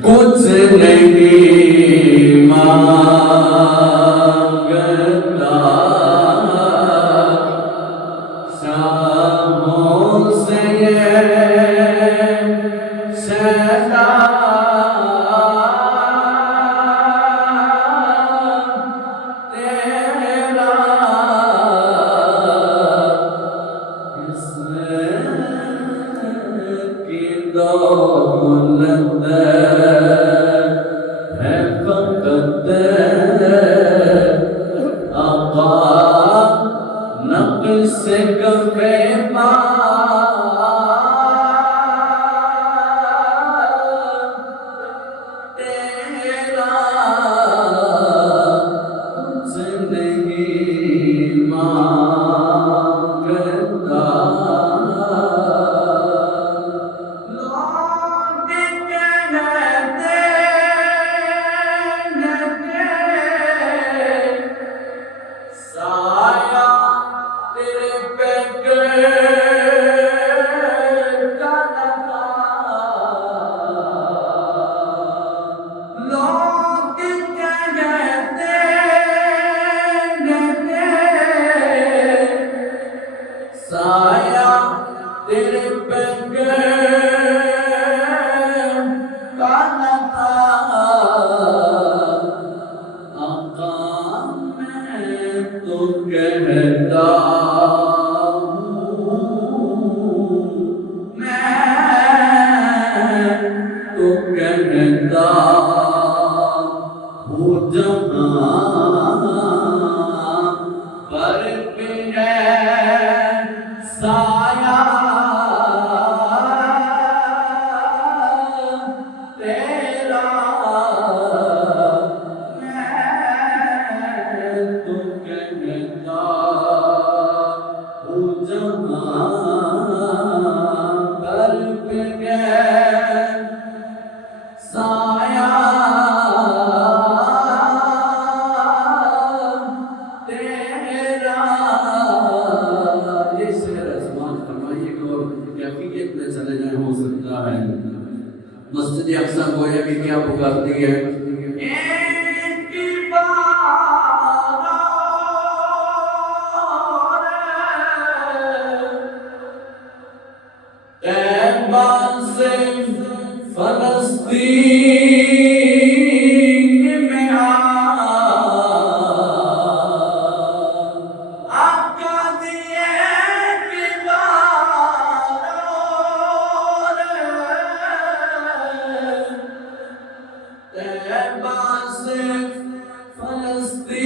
कुछ नहीं मांगता शामों से ये सदा तेरा इसकी दौलत है फकत आका नक्श कफ़े पा तेरा कुछ नहीं मांगता साया तेरे पैर का नथा आका मैं तो कहता मैं तो कहता हूँ जहाँ पर भी है साया तेरा मैं तो कहता हूँ जहाँ पर भी है साया कैफियत में चले जाए हो सकता है मस्जिद अक्सा गोया की क्या पुकारती है तैबा से फलस्तीन में आका दिए तैबा से फलस्तीन में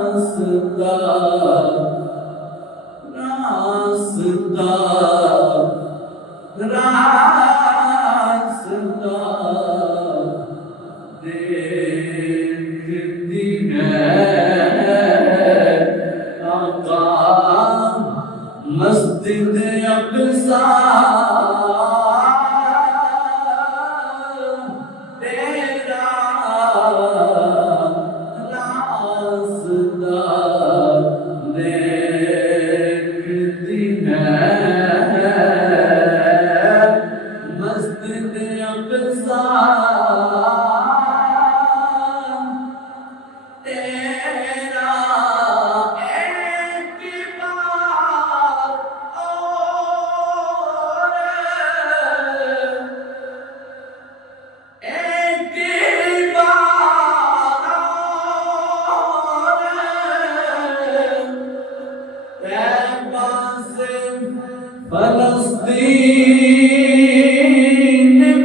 रास्ता रास्ता रास्ता देखती है आका मस्जिद अक़सा तेरा रास्ता देखती है मस्जिद अक़सा तेरा एक बार और एक बार और तैबा से फलस्तीन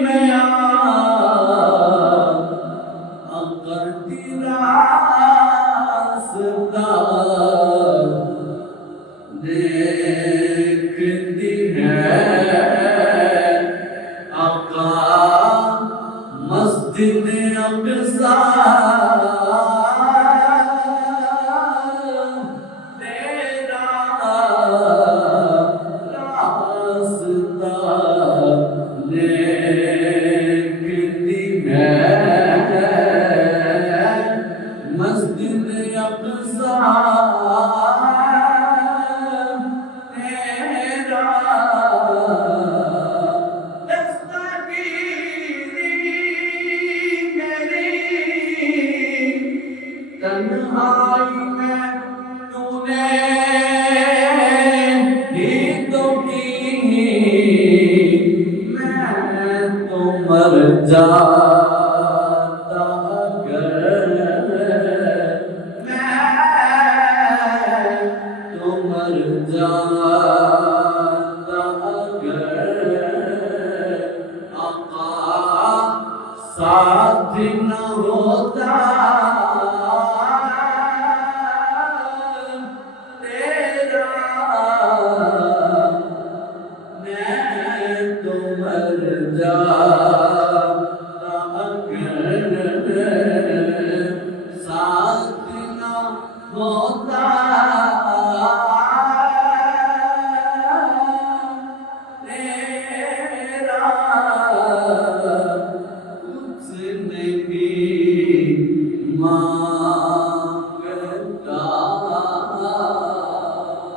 में करती रास्ता देखती है आका मस्जिद अक़सा तेरा रास्ता ही तो की मैं तो मर जाता अगर मैं तो मर जाता अगर आका साथ न होता तेरा मैं तो मर जाता